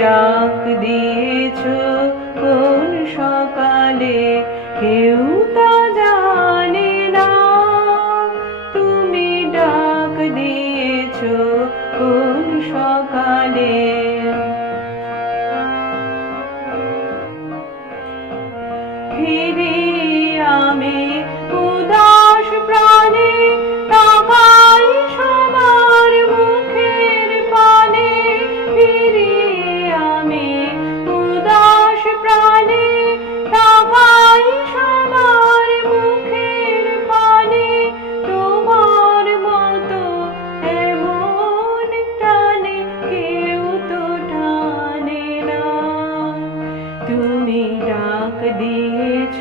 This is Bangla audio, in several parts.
ডাক দিয়েছ কোন সকালে? কেউ তা জানে না। তুমি ডাক দিয়েছ কোন সকালে? ফিরি আমি তুমি ডাক দিয়েছ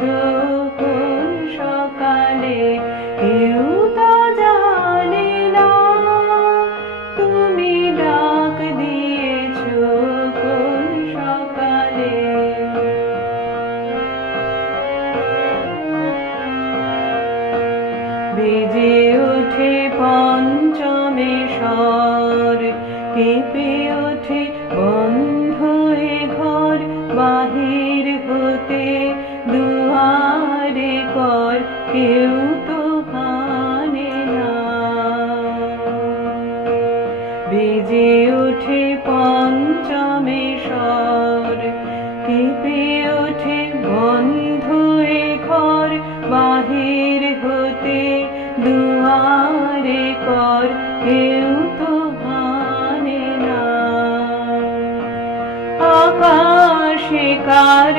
কোন সকালে? কেউ তা জানে না। তুমি ডাক দিয়েছ কোন সকালে? বেজে ওঠে পঞ্চমে স্বর, কেঁপে কর কেউ তো না। বেজে ওঠে পঞ্চমে স্বর কেঁপে ওঠে ঘর, বাহির হতে দুয়ারে কর, কেউ তো মানে না। আকাশে কার